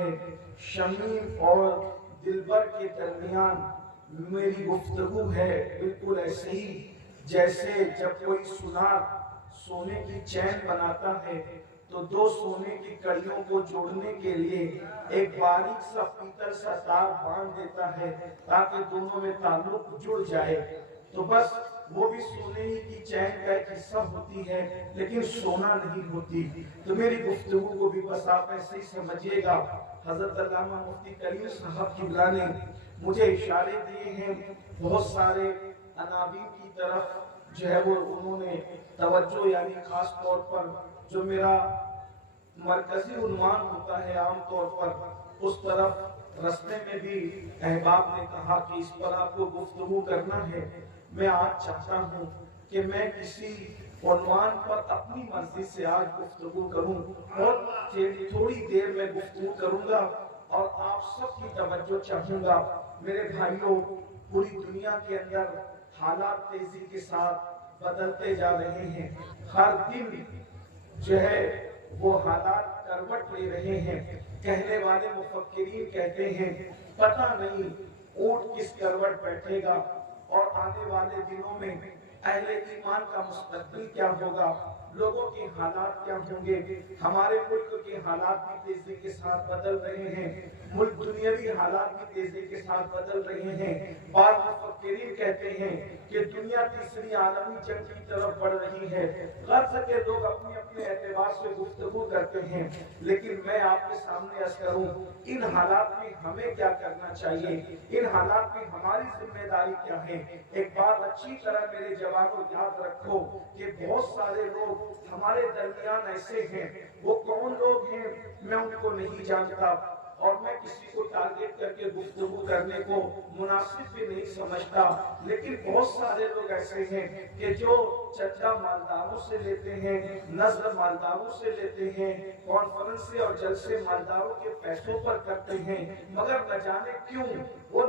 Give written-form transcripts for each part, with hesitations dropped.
ہے شمیم اور دلبر کے درمیان میری گفتگو ہے بالکل ایسے ہی جیسے جب کوئی سنار سونے کی چین بناتا ہے تو دو سونے کی کڑیوں کو جوڑنے کے لیے ایک باریک سا پیتل سا تار باندھ دیتا ہے تاکہ دونوں میں تعلق جڑ جائے، تو بس وہ بھی سونے ہی کی چین کا ایک حصہ ہوتی ہے لیکن سونا نہیں ہوتی۔ تو میری گفتگو کو بھی بس آپ ایسے ہی سمجھیے گا۔ حضرت علامہ مفتی کریم صاحب قبلہ نے مجھے اشارے دیے ہیں بہت سارے عناوین کی طرف جو ہے وہ انہوں نے توجہ، یعنی خاص طور پر جو میرا مرکزی عنوان ہوتا ہے عام طور پر اس طرف رستے میں بھی احباب نے کہا کہ اس پر آپ کو گفتگو کرنا ہے۔ میں آج چاہتا ہوں کہ میں کسی عنوان پر اپنی مرضی سے آج گفتگو کروں اور تھوڑی دیر میں گفتگو کروں گا اور آپ سب کی توجہ چاہوں گا۔ میرے بھائیوں، پوری دنیا کے اندر حالات تیزی کے ساتھ بدلتے جا رہے ہیں، ہر دن جو ہے وہ حالات کروٹ لے رہے ہیں۔ کہنے والے مفکرین کہتے ہیں پتہ نہیں اونٹ کس کروٹ بیٹھے گا اور آنے والے دنوں میں اہل ایمان کا مستقبل کیا ہوگا، لوگوں کے حالات کیا ہوں گے۔ ہمارے ملک کے حالات بھی تیزی کے ساتھ بدل رہے ہیں، ملک دنیاوی حالات بھی تیزی کے ساتھ بدل رہے ہیں۔ بعض مفکرین کہتے ہیں کہ دنیا تیسری عالمی جنگ کی طرف بڑھ رہی ہے۔ غرض کے لوگ اپنے اپنے اعتبار سے گفتگو کرتے ہیں، لیکن میں آپ کے سامنے عرض کروں ان حالات میں ہمیں کیا کرنا چاہیے، ان حالات میں ہماری ذمہ داری کیا ہے۔ ایک بات اچھی طرح میرے جوانوں یاد رکھو کہ بہت سارے لوگ ہمارے درمیان ایسے ہیں، وہ کون لوگ ہیں میں ان کو نہیں جانتا اور میں کسی کو ٹارگٹ کر کے گفتگو کرنے کو مناسب بھی نہیں سمجھتا، لیکن بہت سارے لوگ ایسے ہیں کہ جو چندہ مالداروں سے لیتے ہیں، نظر مالداروں سے لیتے ہیں، کانفرنس اور جلسے مالداروں کے پیسوں پر کرتے ہیں، مگر نہ جانے کیوں وہ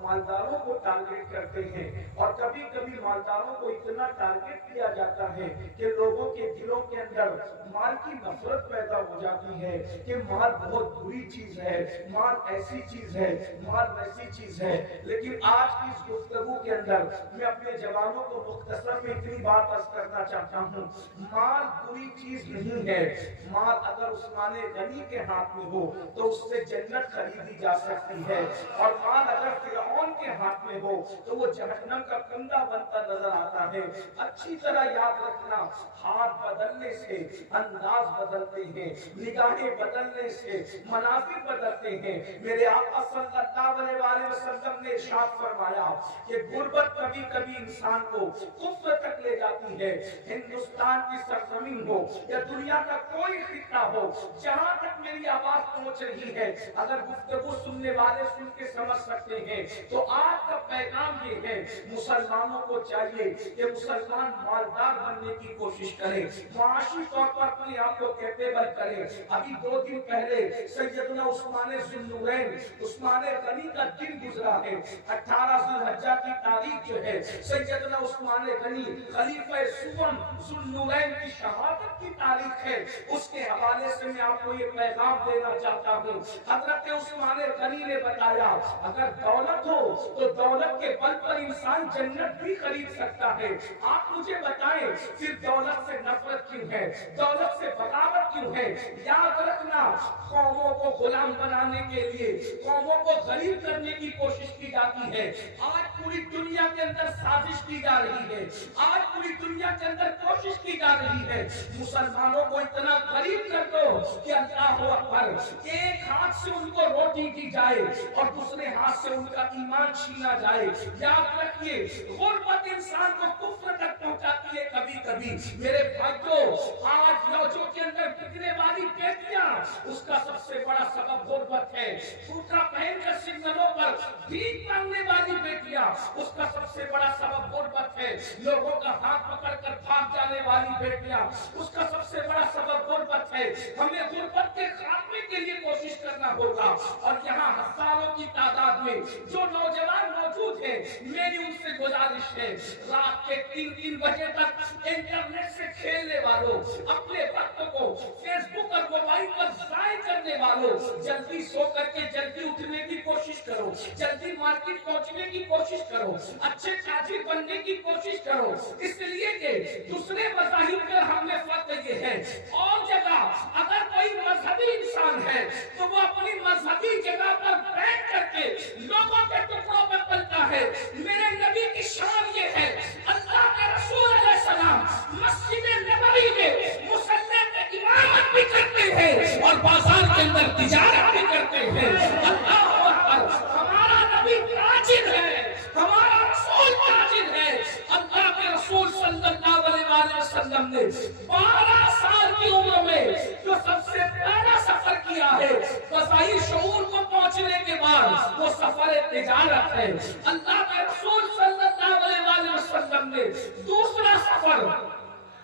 مالداروں کو ٹارگٹ کرتے ہیں اور کبھی کبھی مالداروں کو اتنا ٹارگٹ کیا جاتا ہے کہ لوگوں کے دلوں کے اندر مال کی نفرت پیدا ہو جاتی ہے کہ مال بہت بری چیز ہے، مال ایسی چیز ہے، مال ویسی چیز ہے۔ لیکن آج کی اس گفتگو کے اندر میں اپنے جوانوں کو مختصر میں اتنی بات عرض کرنا چاہتا ہوں، مال بری چیز نہیں ہے۔ مال اگر عثمان غنی کے ہاتھ میں ہو تو اس سے جنت خریدی جا سکتی ہے، اور مال اگر فرعون کے ہاتھ میں ہو تو وہ جہنم کا کندہ بنتا نظر آتا ہے۔ اچھی طرح یاد رکھنا، ہاتھ بدلنے سے انداز بدلتے ہیں، نگاہیں بدلنے سے مناظر بدلتے ہیں۔ میرے آقا صلی اللہ علیہ وسلم نے ارشاد فرمایا کہ غربت کبھی کبھی انسان کو کفر تک لے جاتی ہے۔ ہندوستان کی سرزمین ہو یا دنیا کا کوئی خطہ ہو، جہاں تک میری آواز پہنچ رہی ہے، اگر گفتگو سننے والے سن کے سمجھ سکتے ہیں تو آج کا پیغام یہ ہے، مسلمانوں کو چاہیے کہ مسلمان مالدار بننے کی کوشش کریں، معاشی طور پر اپنے آپ کو کیپیبل کریں۔ ابھی 2 دن پہلے سیدنا عثمان ذوالنورین عثمان غنی کا دن گزرا ہے۔ 18 ذی الحجہ کی تاریخ جو ہے سیدنا عثمان غنی خلیفہ سوم ذوالنورین کی شہادت کی تاریخ ہے۔ اس کے حوالے سے میں آپ کو یہ پیغام دینا چاہتا ہوں، حضرت عثمان غنی نے بتایا اگر دولت ہو تو دولت کے بل پر انسان جنت بھی خرید سکتا ہے۔ آپ مجھے بتائیں پھر دولت سے نفرت کیوں ہے، دولت سے بغاوت کیوں ہے؟ یاد رکھنا، قوموں کو غلام بنانے کے لیے قوموں کو غریب کرنے کی کوشش کی جاتی ہے۔ آج پوری دنیا کے اندر سازش کی جا رہی ہے، آج پوری دنیا کے اندر کوشش کی جا رہی ہے مسلمانوں کو اتنا غریب کر دو کہ اللہ اکبر، ایک ہاتھ سے ان کو روٹی دی جائے اور دوسرے ہاتھ سے ان کا ایمان چھینا جائے۔ یاد رکھیے، غربت انسان کو کفر تک پہنچاتی ہے کبھی کبھی۔ میرے بھائیوں، آج لوجوں کے اندر بکنے والی بیٹیاں، اس کا سب سے بڑا سبب غربت ہے۔ برقع پہن کر سگنلوں پر بھیک مانگنے والی بیٹیاں، اس کا سب سے بڑا سبب غربت ہے۔ لوگوں کا ہاتھ پکڑ کر بھاگ جانے والی بیٹیاں، اس کا سب سے بڑا سبب غربت ہے۔ ہمیں غربت کے خاتمے کے لیے کوشش کرنا ہوگا، اور یہاں ہزاروں کی تعداد میں جو نوجوان موجود ہے میری ان سے گزارش ہے رات کے 3 بجے تک انٹرنیٹ سے کھیلنے والوں اپنے وقت کو فیس بک اور موبائل پر ضائع کرنے والوں جلدی سو کر کے جلدی اٹھنے کی کوشش کرو جلدی مارکیٹ پہنچنے کی کوشش کرو اچھے تاجر بننے کی کوشش کرو اس لیے کہ دوسرے مذاہب میں ہم میں فرق یہ ہے اور جگہ اگر کوئی مذہبی انسان ہے تو وہ اپنی مذہبی جگہ پر بیٹھ کر کے لوگوں کے ٹکڑوں پر پلتا ہے میرے نبی کی شان یہ ہے اللہ کے رسول علیہ السلام مسجد نبوی میں مصلی میں امامت بھی کرتے ہیں اور بازار کے اندر تجارت بھی کرتے ہیں اللہ اکبر ہمارا نبی تاجر ہے ہمارا رسول تاجر ہے اللہ کے رسول صلی اللہ علیہ وسلم نے 12 سال کی عمر میں جو سب سے پہلا سفر کیا ہے فضائی شعور کو پہنچنے کے بعد وہ سفر تجارت ہے اللہ کے رسول صلی اللہ علیہ وسلم نے دوسرا سفر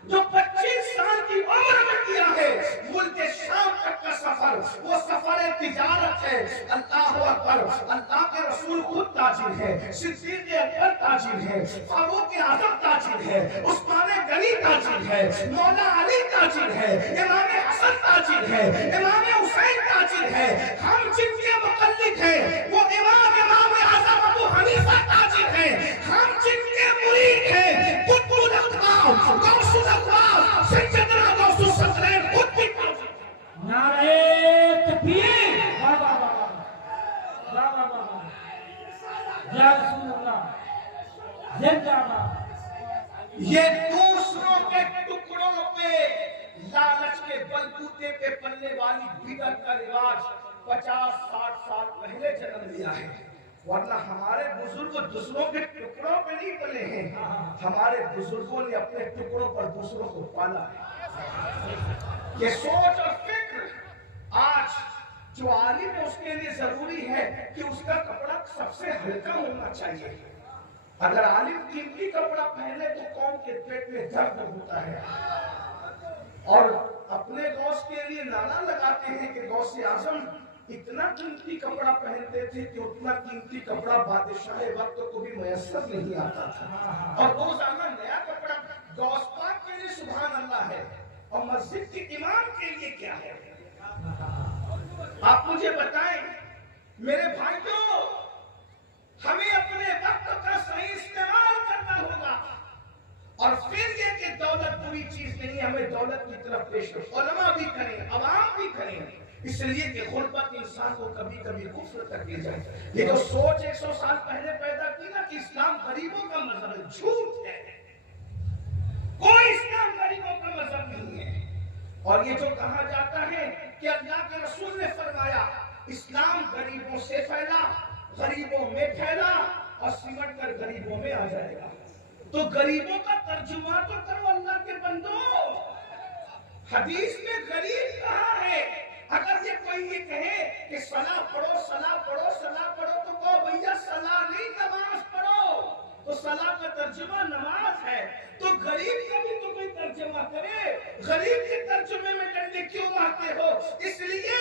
جو 25 سال کی عمر میں کیا ہے ملک شام تک کا سفر وہ سفر تجارت ہے اللہ اکبر اللہ کے رسول خود تاجر ہے صدیق اکبر تاجر ہے فاروق اعظم تاجر ہے عثمان غنی تاجر ہے مولا علی تاجر ہے امام حسن تاجر ہے امام حسین تاجر ہے ہم جن کے مقلد ہیں وہ امام اعظم ابو حنیفہ تاجر ہے ہم جن کے مرید ہیں قطب الاقطاب غوث الاقوام سیدنا غوث الصدرین خود بھی نعرہ تکبیر واہ واہ واہ واہ واہ واہ یا رسول اللہ زندہ باد یہ دوسروں کے ٹکڑوں پہ لالچ کے بلبوتے پہ پلنے والی بدعت کا رواج 50-60 سال پہلے جنم لیا ہے ورنہ ہمارے بزرگ دوسروں کے ٹکڑوں پہ نہیں پلے ہیں ہمارے بزرگوں نے اپنے ٹکڑوں پر دوسروں کو پالا ہے یہ سوچ اور فکر آج جو عالم ہے اس کے لیے ضروری ہے کہ اس کا کپڑا سب سے ہلکا ہونا چاہیے اگر عالم قیمتی کپڑا پہنے تو قوم کے پیٹ میں درد ہوتا ہے اور اپنے غوث کے لیے نعرہ لگاتے ہیں کہ غوث اعظم اتنا قیمتی کپڑا پہنتے تھے کہ اتنا قیمتی کپڑا بادشاہ وقت کو بھی میسر نہیں آتا تھا اور روزانہ نیا کپڑا غوث پاک کے لیے سبحان اللہ ہے اور مسجد کے امام کے لیے کیا ہے آپ مجھے بتائیں میرے بھائیوں ہمیں اپنے وقت کا صحیح استعمال کرنا ہوگا اور پھر یہ کہ دولت بری چیز نہیں ہمیں دولت کی طرف پیش کرو علماء بھی کریں عوام بھی کریں اس لیے کہ غربت انسان کو کبھی کبھی کفر تک لے جائے یہ جو سوچ 100 سال پہلے پیدا کی نا کہ اسلام غریبوں کا مذہب ہے جھوٹ ہے کوئی اسلام غریبوں کا مذہب نہیں ہے اور یہ جو کہا جاتا ہے کہ اللہ کے رسول نے فرمایا اسلام غریبوں سے پھیلا غریبوں میں پھیلا اور سمٹ کر غریبوں میں آ جائے گا تو غریبوں کا ترجمہ تو کرو اللہ کے بندو حدیث میں غریب کہاں ہے اگر یہ کوئی یہ کہے کہ صلاح پڑھو صلاح پڑھو صلاح پڑھو تو کہو بھیا صلاح نہیں نماز پڑھو تو صلاح کا ترجمہ نماز ہے تو غریب کا بھی تو کوئی ترجمہ کرے غریب کے ترجمے میں ڈنڈے کیوں مارتے ہو اس لیے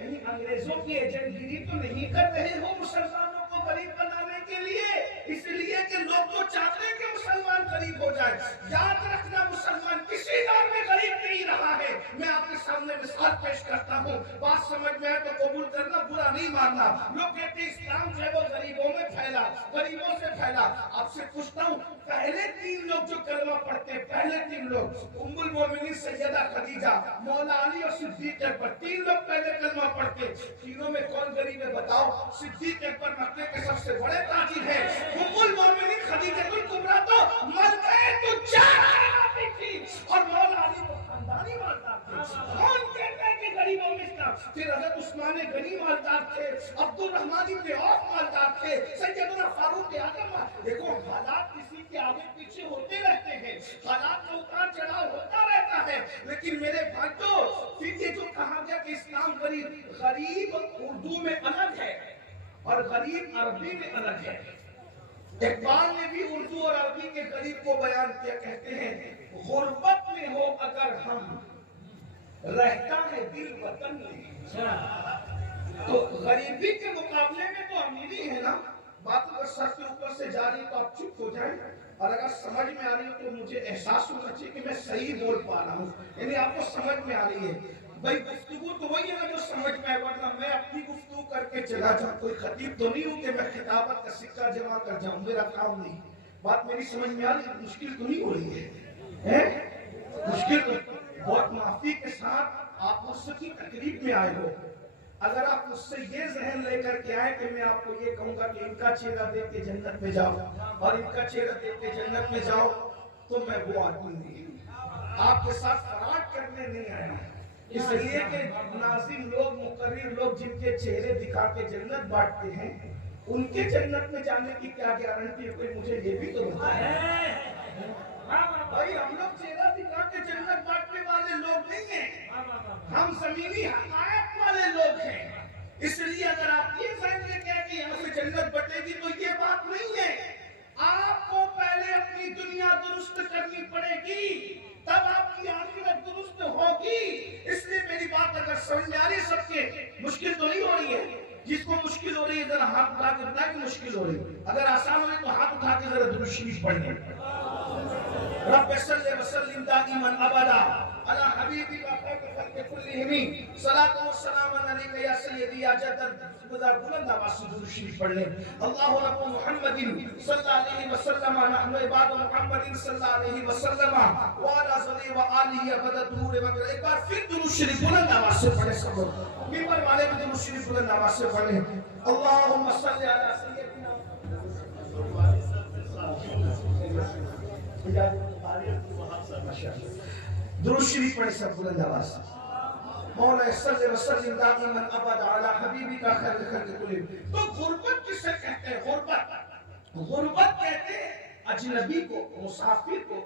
انگریزوں کی ایجنٹ گیری تو نہیں کر رہے ہو مسلمانوں کو غریب بنانے کے لیے اس لیے کہ لوگ تو چاہتے ہیں کہ مسلمان غریب ہو جائے یاد رکھنا مسلمان کسی دور میں غریب نہیں رہا ہے میں آپ کے سامنے مثال پیش کرتا ہوں بات سمجھ میں ہے تو قبول کرنا برا نہیں ماننا لوگ کہتے ہیں اسلام جو ہے وہ غریبوں میں پھیلا غریبوں سے پھیلا آپ سے پوچھتا ہوں پہلے 3 لوگ جو کلمہ پڑھتے ہیں پہلے 3 لوگ ام المومنین سیدہ خدیجہ مولا علی اور صدیق اکبر 3 لوگ پہلے کلمہ پڑھتے تینوں میں کون غریب ہے بتاؤ صدیق اکبر مکے کے سب سے بڑے تاجر ہیں ام المومنین خدیجہ الکبریٰ تو ملکہ تجار تھی اور مولا علی تو خاندانی مالدار تھے کون کہتا ہے کہ غریبوں میں پھر حضرت عثمان غنی مالدار تھے عبد الرحمن بن عوف مالدار تھے سیدنا فاروق اعظم دیکھو حالات کسی کے آگے پیچھے ہوتے رہتے ہیں حالات میں اتار چڑھاؤ ہوتا رہتا ہے لیکن میرے بھائیوں پھر یہ جو کہا گیا کہ اسلام غریب اردو میں الگ ہے اور غریب عربی میں الگ ہے اقبال نے بھی اردو اور عربی کے غریب کو بیان کیا کہتے ہیں غربت میں ہو اگر ہم رہتا ہے دل وطن میں تو غریبی کے مقابلے میں تو امیری ہے نا بات اگر سر کے اوپر سے جا رہی ہے تو آپ چپ ہو جائیں، اور اگر سمجھ میں آ رہی ہے تو مجھے احساس ہونا چاہیے کہ میں صحیح بول پا رہا ہوں، یعنی آپ کو سمجھ میں آ رہی ہے۔ بھائی گفتگو تو وہی ہے نا جو سمجھ میں آئے، ورنہ میں اپنی گفتگو کر کے چلا جاؤں، کوئی خطیب تو نہیں ہوں کہ میں خطابت کا سکہ جمع کر جاؤں، میرا کام نہیں۔ بات میری سمجھ میں آ رہی ہے؟ مشکل تو نہیں ہو رہی ہے؟ مشکل تو بہت معافی کے ساتھ آپ مجھ سے کی تقریب میں آئے ہو، اگر آپ مجھ سے یہ ذہن لے کر کے آئے کہ میں آپ کو یہ کہوں گا کہ ان کا چہرہ دیکھ کے جنت میں جاؤ اور ان کا چہرہ دیکھ کے جنت میں جاؤ، تو میں وہ آدمی نہیں ہوں۔ آپ کے ساتھ فراڈ کرنے نہیں آیا ہوں، اس لیے کہ ناظرین لوگ، مقرر لوگ جن کے چہرے دکھا کے جنت بانٹتے ہیں، ان کے جنت میں جانے کی کیا گارنٹی ہے؟ کوئی مجھے یہ بھی تو بتائے۔ بھائی ہم لوگ چہرہ دکھا کے جنت بانٹنے والے لوگ نہیں ہیں، ہم زمینی حقائق والے لوگ ہیں۔ اس لیے اگر آپ یہ ذہن لے کے کہ یہاں سے جنت بٹے گی تو یہ بات نہیں ہے۔ آپ کو پہلے اپنی دنیا درست کرنی پڑے گی، تب آپ کی آخرت درست ہوگی۔ اس لیے میری بات اگر سمجھ میں آ رہی ہے سب کے، مشکل تو نہیں ہو رہی ہے؟ جس کو مشکل ہو رہی ہے ذرا ہاتھ اٹھا کے بتائیں کہ مشکل ہو رہی ہے۔ اگر آسان ہو رہی ہے تو ہاتھ اٹھا کے ذرا درود شریف پڑھ لیں۔ رب صلی وسلم دائما ابدا علی حبیبک خیر خلق کلہم، صلاۃ و سلام علیک یا سیدی یا جد بلند آواز سے درود شریف پڑھ لیں۔ اللہ رب محمد صلی اللہ علیہ وسلم، نحن عباد محمد صلی اللہ علیہ وسلم وعلی ذری و آلہ ابد الدہور وغیرہ۔ ایک بار پھر درود شریف بلند آواز سے پڑھیں سب لوگ، ممبر والے بھی درود شریف بلند آواز سے پڑھ لیں۔ اللہم صلی علی سیدنا درود شریف پڑھیں سب بلند آواز سے۔ مولا صلی وسلم دائما ابدا علی حبیبک خیر خلق کلہم۔ تو غربت کسے کہتے ہیں؟ غربت کہتے ہیں اجنبی کو، مسافر کو،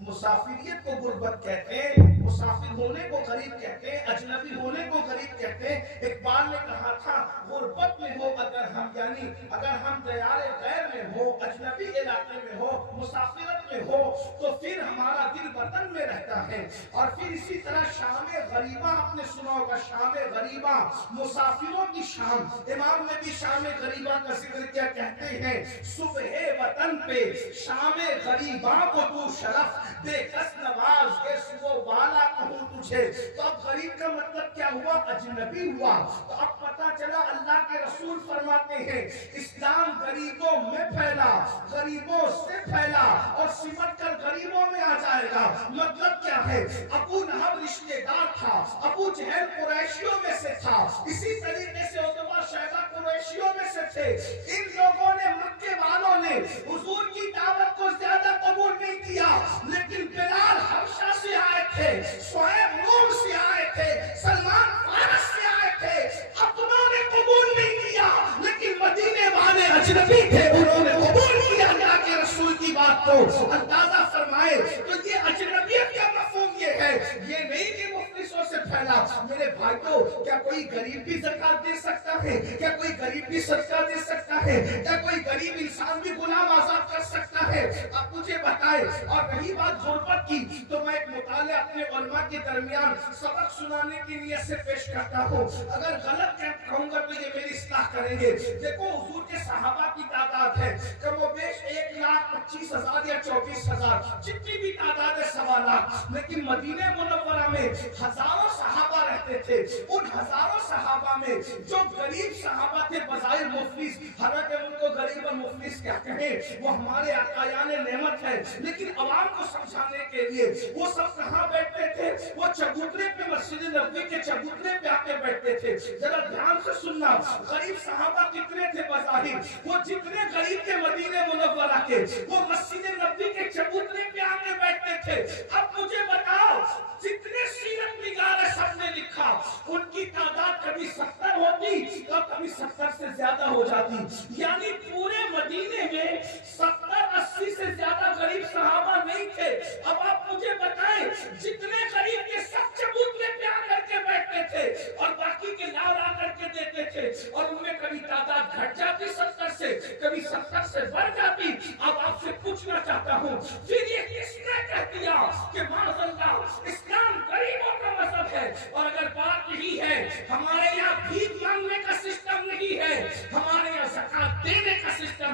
مسافریت کو غربت کہتے ہیں، مسافر ہونے کو غریب کہتے ہیں، اجنبی ہونے کو غریب کہتے ہیں۔ اقبال نے کہا تھا غربت میں ہو اگر ہم، یعنی اگر ہم دیار غیر میں ہو، اجنبی علاقے میں ہو، مسافرت میں ہو، تو پھر ہمارا دل وطن میں رہتا ہے۔ اور پھر اسی طرح شام غریبہ، آپ نے سنا ہوگا شام غریبہ، مسافروں کی شام۔ امام نے بھی شام غریبہ کا ذکر کیا، کہتے ہیں صبح وطن پہ شام غریبہ کو تو شرف دے کس نواز کے صبح والا کہوں تجھے۔ تو اب غریب کا مطلب کیا ہوا؟ اجنبی ہوا۔ تو اب پتا چلا اللہ کے رسول فرماتے ہیں اسلام غریبوں میں پھیلا، غریبوں سے پھیلا اور سمٹ کر غریبوں میں آ جائے گا۔ مطلب کیا ہے؟ ابو لہب رشتے دار تھا، ابو جہل قریشیوں میں سے تھا، اسی طریقے سے عتبہ شیبہ قریشیوں میں سے تھے۔ ان لوگوں نے، مکے والوں نے حضور کی دعوت کو زیادہ قبول نہیں کیا، لیکن بلال حبشہ سے آئے تھے، صہیب روم سے آئے تھے، سلمان فارس سے آئے تھے، اپنوں نے قبول نہیں کیا، لیکن مدینے والے اجنبی تھے، انہوں نے قبول کیا اللہ کے رسول کی بات کو۔ اندازہ فرمائے تو یہ اجنبیت کا مفہوم یہ ہے، یہ نہیں کہ مفلسوں سے پھیلا۔ میرے بھائیوں، کیا کوئی غریب بھی زکات دے سکتا ہے؟ کیا کوئی غریب بھی صدقہ دے سکتا ہے؟ کیا کوئی غریب انسان بھی غلام آزاد کر سکتا ہے؟ آپ مجھے بتائیں۔ اور رہی بات غربت کی، تو میں ایک مطالعہ اپنے علماء کے درمیان سبق سنانے کی نیت سے پیش کرتا ہوں، اگر غلط کہوں گا تو یہ میری اصلاح کریں گے۔ دیکھو حضور کے صحابہ کی تعداد ہے کم و بیش 1,25,000 یا 24,000، جتنی بھی تعداد ہے 1.25 لاکھ، لیکن مدینہ منورہ میں ہزاروں صحابہ رہتے تھے۔ ان ہزاروں صحابہ میں جو غریب صحابہ تھے، بظاہر مفلس، حالانکہ ان کو غریب اور مفلس کیا کہیں، وہ ہمارے آقایان نعمت ہے، لیکن عوام کو سمجھانے کے لیے وہ سب کہاں بیٹھتے تھے؟ وہ چبوترے پہ، مسجد نبوی کے چبوترے پہ آ کے بیٹھتے تھے۔ ذرا دھیان سے سننا، غریب صحابہ کتنے تھے بظاہر؟ وہ جتنے غریب تھے مدینہ منورہ کے، وہ مسجد نبوی کے چبوترے پہ آ کے بیٹھتے تھے۔ اب مجھے بتاؤ، جتنے سیرت نگار سب نے لکھا، ان کی تعداد کبھی 70 ہوتی اور کبھی 70 سے زیادہ ہو جاتی، یعنی پورے مدینے میں 70-80 سے زیادہ غریب صحابہ نہیں تھے۔ اب آپ مجھے بتائیں، جتنے غریب کے سب چبوترے پہ آ کر کے بیٹھتے تھے اور باقی کے لا لا کر کے دیتے تھے، اور ان میں کبھی تعداد گھٹ جاتی 70 سے، کبھی 70 سے بڑھ جاتی۔ اب آپ سے پوچھنا چاہتا ہوں، پھر یہ کس نے کہہ دیا کہ معاذ اللہ اسلام غریبوں کا مذہب ہے؟ اور اگر بات یہی ہے، ہمارے یہاں بھیک مانگنے کا سسٹم نہیں ہے، ہمارے یہاں زکات دینے کا سسٹم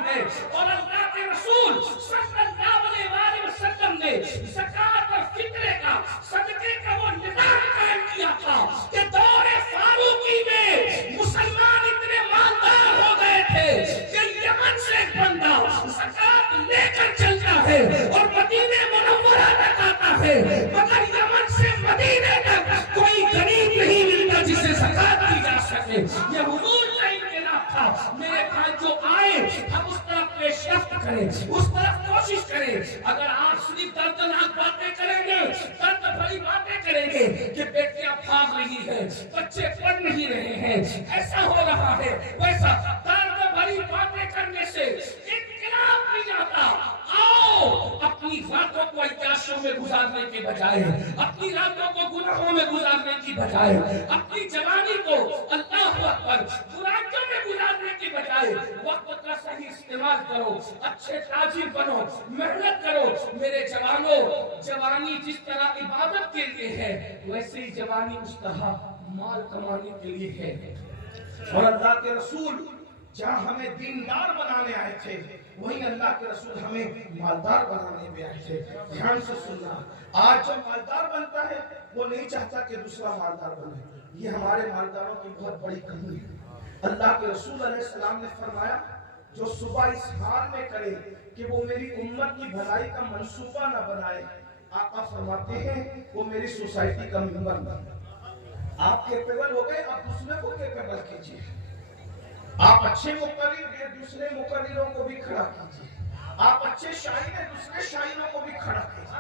یہ حضور کا انقلاب تھا. میرے بھائی جو آئے ہم اس طرف پیش رفت کریں, اس طرف کوشش کریں. اگر آپ صرف دردناک باتیں کریں گے, درد بھری باتیں کریں گے کہ بیٹیاں بھاگ رہی ہیں, بچے پڑھ نہیں رہے ہیں, ایسا ہو رہا ہے, ویسا درد بھری باتیں کرنے سے انقلاب نہیں آتا. آؤ اپنی راتوں کو عیاشیوں میں گزارنے کے بجائے, اپنی راتوں کو گناہوں میں گزارنے کی بجائے, اپنی جوانی کو اللہ اکبر برائیوں میں گزارنے کی بجائے وقت کا صحیح استعمال کرو, اچھے تاجر بنو, محنت کرو. میرے جوانوں, جوانی جس طرح عبادت کے لیے ہے ویسے ہی جوانی اس طرح مال کمانے کے لیے ہے. اور اللہ کے رسول جہاں ہمیں دیندار بنانے آئے تھے وہیں اللہ کے رسول ہمیں مالدار بنانے بھی آئے تھے. دھیان سے سننا, آج جو مالدار بنتا ہے وہ نہیں چاہتا کہ دوسرا مالدار بنے. یہ ہمارے مالداروں کی بہت بڑی کمی ہے. اللہ کے رسول علیہ السلام نے فرمایا جو صبح اس حال میں کرے کہ وہ میری امت کی بھلائی کا منصوبہ نہ بنائے, آقا فرماتے ہیں وہ میری سوسائٹی کا ممبر نہ. آپ کیپیبل ہو گئے, آپ دوسرے کو کیپیبل کیجیے. آپ اچھے مقرر ہیں, دوسرے مقرروں کو بھی کھڑا کیجیے. آپ اچھے شاعر ہیں, دوسرے شاعروں کو بھی کھڑا کیجیے.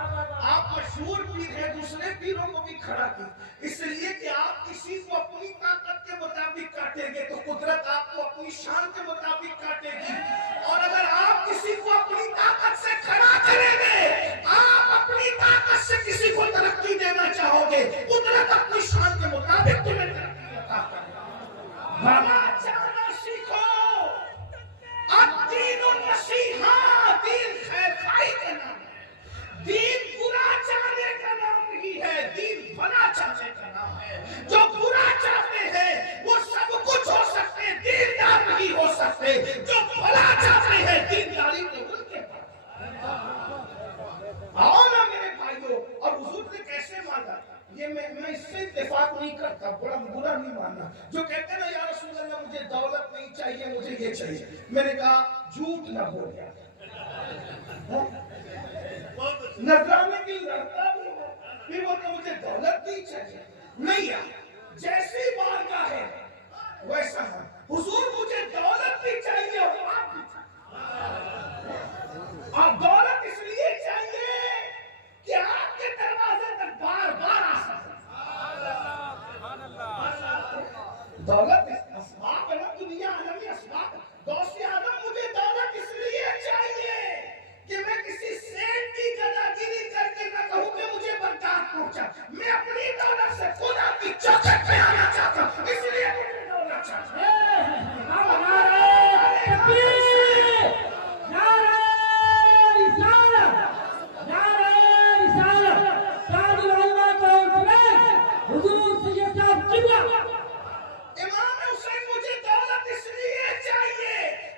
آپ مشہور پیر ہیں, دوسرے پیروں کو بھی کھڑا کیجیے. اس لیے کہ آپ کسی کو اپنی طاقت کے مطابق کاٹیں گے تو قدرت آپ کو اپنی شان کے مطابق کاٹے گی. اور اگر آپ کسی کو اپنی طاقت سے کھڑا کریں گے, آپ اپنی طاقت سے کسی کو ترقی دینا چاہو گے, قدرت اپنی شان کے مطابق تمہیں ترقی عطا کرے گی. جانا سیکھو. الدین النصیحہ, دین خیر خواہی کا نام ہے. دین برا چاہنے کا نام نہیں ہے, دین بھلا چاہنے کا نام ہے. جو برا چاہتے ہیں وہ سب کچھ ہو سکتے, دیندار نہیں ہو سکتے. جو بھلا چاہتے ہیں دینداری تو ان کے پاس. آؤ نا میرے بھائیوں. اور حضور نے کیسے مانا یہ میں اس سے اتفاق نہیں کرتا, بڑا برا نہیں ماننا. جو کہتے ہیں نا یا رسول اللہ مجھے دولت نہیں چاہیے, مجھے یہ چاہیے, میں نے کہا جھوٹ نہ بول گیا. نظرانے کی لڑتا بھی ہے, پھر وہ تو مجھے دولت نہیں چاہیے. نہیں یار, جیسی بارگاہ ہے ویسا ہے. حضور مجھے دولت بھی چاہیے اور آپ بھی چاہیے. اور دولت اس لیے چاہیے کہ آپ کے دروازے تک بار بار آ سکے. دولت اسباب ہے نا, دنیا عالمی اسباب. دوست اعظم مجھے دولت اس لیے چاہیے کہ میں کسی سیٹ کی گداگیری کر کے نہ کہوں کہ مجھے برکات پہنچا. میں اپنی دولت سے خود آپ کی چوکھٹ پہ آنا چاہتا ہوں, اس لیے مجھے دولت چاہیے. امام حسین مجھے دولت اس لیے چاہیے,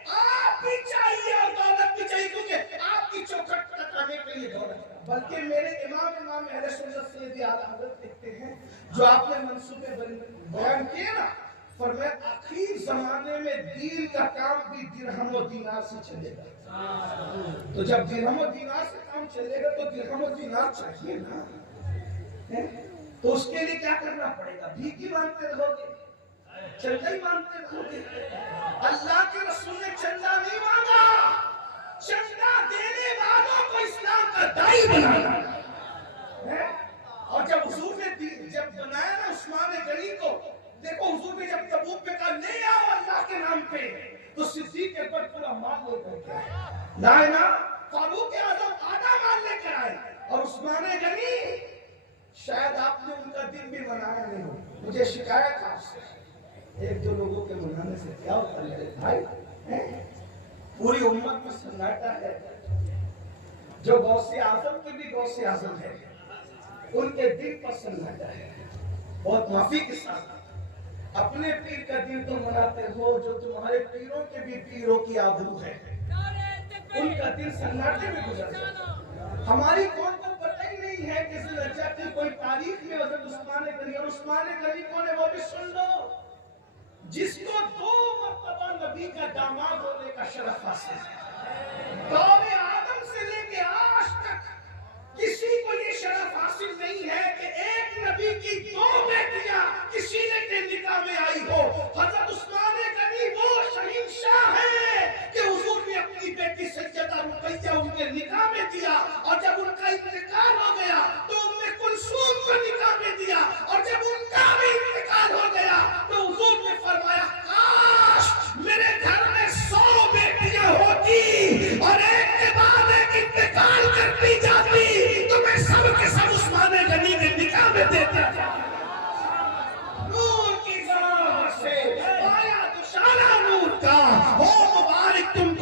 آپ بھی چاہیے اور دولت بھی چاہیے, کیونکہ آپ کی چوکھٹ تک آنے کے لیے دولت. بلکہ میرے امام اہل سنت سیدی اعلیٰ حضرت لکھتے ہیں جو آپ نے منصوبے بیان کیے نا, فرمایا آخر زمانے میں دین کا کام بھی درہم و دینار سے چلے گا. تو جب درہم و دینار سے کام چلے گا تو درہم و دینار چاہیے نا. تو اس کے لیے کیا کرنا پڑے گا؟ بھیکی مانگتے رہو گے, چندہ ہی مانگتے رہو گے. اللہ کے رسول نے چندہ نہیں مانگا, چندہ دینے والوں کو اسلام کا دائی بنانا. اور جب حضور نے جب بنایا نا عثمان غنی کو, دیکھو حضور نے جب تبوک پہ کہا لے آؤ اللہ کے نام پہ, تو صدیق اکبر پورا مال لے کر کے آئے. لائے نا, فاروق اعظم آدھا مال لے کر آئے, اور عثمان غنی شاید آپ نے ان کا دن بھی منایا نہیں ہو. مجھے شکایت آپ سے, ایک دو لوگوں کے منانے سے کیا ہوتا ہے میرے بھائی؟ پوری امت میں سناٹا ہے. جو غوث اعظم کے بھی غوث اعظم ہے, ان کے دل پر سناٹا ہے. بہت معافی کے ساتھ اپنے پیر کا دن تو مناتے ہو جو تمہارے پیروں کے بھی پیروں کی آبرو ہے, ان کا دن سناٹے میں گزر جاتا. ہماری قوم کو پتہ ہی نہیں ہے کہ ذوالحجہ کی کوئی تاریخ میں حضرت عثمان غنی, اور عثمان غنی کون ہے وہ بھی سن لو, جس کو 2 مرتبہ نبی کا داماد ہونے کا شرف حاصل ہے. دور آدم سے لے کے آج تک کسی کو یہ شرف حاصل نہیں ہے کہ ایک نبی کی 2 بیٹیاں کسی نے کے نکاح میں آئی ہو. حضرت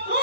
2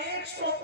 100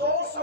200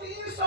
300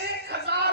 1000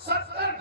70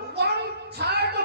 1/3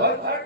1/3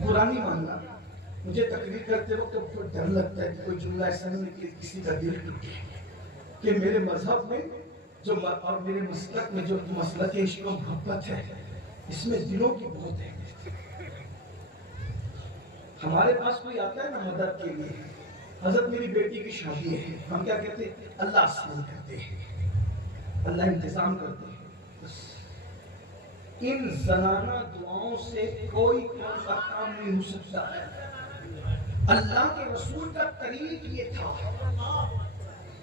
برا نہیں ماننا، مجھے تقریر کرتے وقت بہت ڈر لگتا ہے کہ کوئی جملہ ایسا نہیں کہ کسی کا دل ٹوٹے، کہ میرے مذہب میں جو اور میرے مسلک میں جو مسلک عشق و محبت ہے، اس میں دلوں کی بہت اہمیت ہے۔ ہمارے پاس کوئی آتا ہے نا مدد کے لیے، حضرت میری بیٹی کی شادی ہے، ہم کیا کہتے ہیں؟ اللہ آسان کرتے ہیں، اللہ انتظام کرتے ہیں۔ بس ان زنانہ دعاؤں سے کوئی کام نہیں ہو سکتا۔ اللہ کے رسول کا طریق یہ تھا،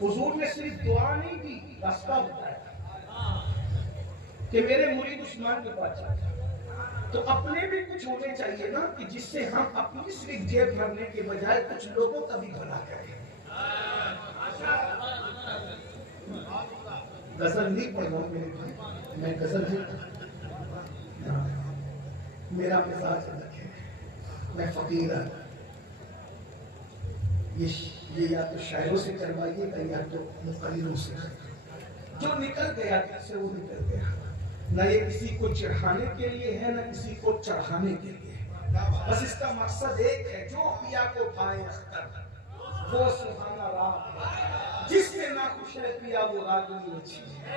حضور نے صرف دعا نہیں دی، راستہ بتایا کہ میرے مرید عثمان کے پاس جاتا، تو اپنے بھی کچھ ہونے چاہیے نا، کہ جس سے ہم اپنی صرف جیب بھرنے کے بجائے کچھ لوگوں کا بھی بھلا کریں۔ غزل نہیں پڑھ رہا ہوں میرے بھائی، میں غزل نہیں پڑھ رہا، میرا مزاج الگ ہے، میں فقیر ہوں۔ یہ یا تو شاعروں سے کروائیے گا یا تو مقرروں سے، جو نکل گیا دل سے وہ نکل گیا، نہ یہ کسی کو چڑھانے کے لیے ہے نہ کسی کو چڑھانے کے لیے، بس اس کا مقصد ایک ہے، جو پیا کو پائے اختر وہ سبحانہ راہ ہے، جس میں نہ خوش ہے پیا وہ راگنی اچھی ہے۔